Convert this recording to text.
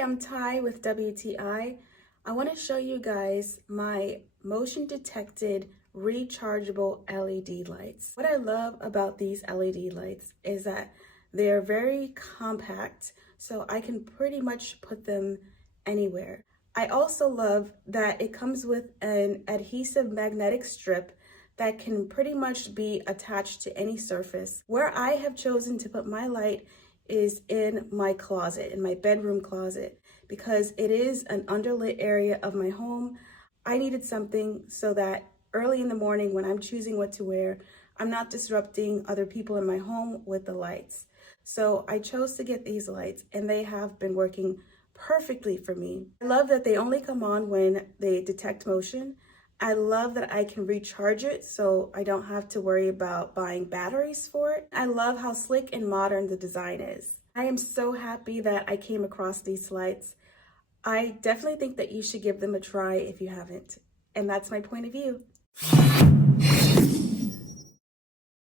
I'm Ty with WTI. I want to show you guys my motion detected rechargeable LED lights. What I love about these LED lights is that they're very compact, so I can pretty much put them anywhere. I also love that it comes with an adhesive magnetic strip that can pretty much be attached to any surface. Where I have chosen to put my light is in my closet, in my bedroom closet, because it is an underlit area of my home. I needed something so that early in the morning when I'm choosing what to wear, I'm not disrupting other people in my home with the lights. So I chose to get these lights, and they have been working perfectly for me. I love that they only come on when they detect motion. I love that I can recharge it so I don't have to worry about buying batteries for it. I love how slick and modern the design is. I am so happy that I came across these lights. I definitely think that you should give them a try if you haven't. And that's my point of view.